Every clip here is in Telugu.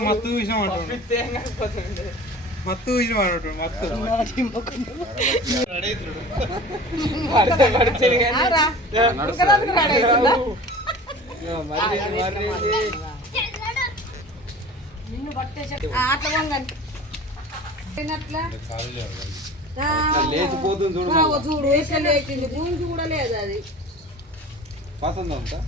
మత్తు విషయం మత్తు విషయం లేచిపోతుంది చూడు గురించి కూడా లేదు అది పసంద అంతా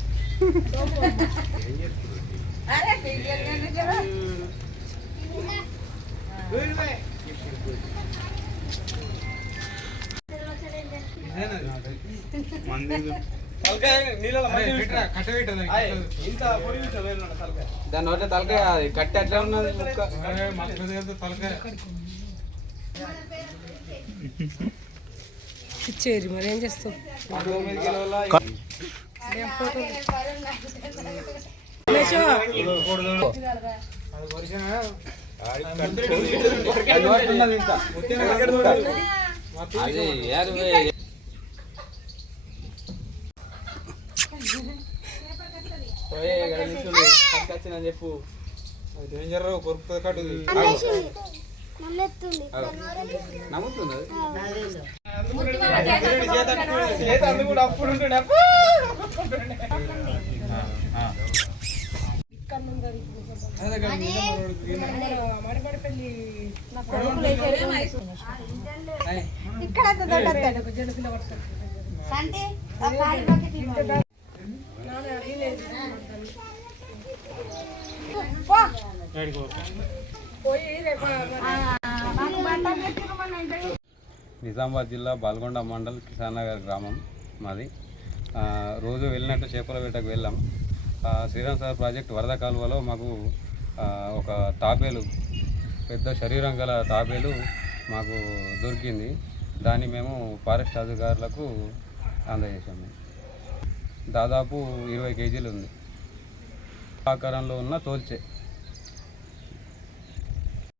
దాని నోట్ల తలకాయ కట్టి అట్లా ఉన్నది ఇచ్చేరి మరి ఏం చేస్తావు చెప్పు డేంజర్ కొరుకుతుంది కట్టు నమ్ముతుంది నిజామాబాద్ జిల్లా బాల్గొండ మండల్ కిసాన్ నగర్ గ్రామం మాది. రోజు వెళ్ళినట్టు చేపల వేటకు వెళ్ళాం. శ్రీరామ్ సాగర్ ప్రాజెక్ట్ వరద కాలువలో మాకు ఒక తాబేలు, పెద్ద శరీరం గల తాబేలు మాకు దొరికింది. దాన్ని మేము ఫారెస్ట్ అధికారులకు అందజేసాము. దాదాపు 20 కేజీలు ఉంది. ఆకారంలో ఉన్న తోల్చే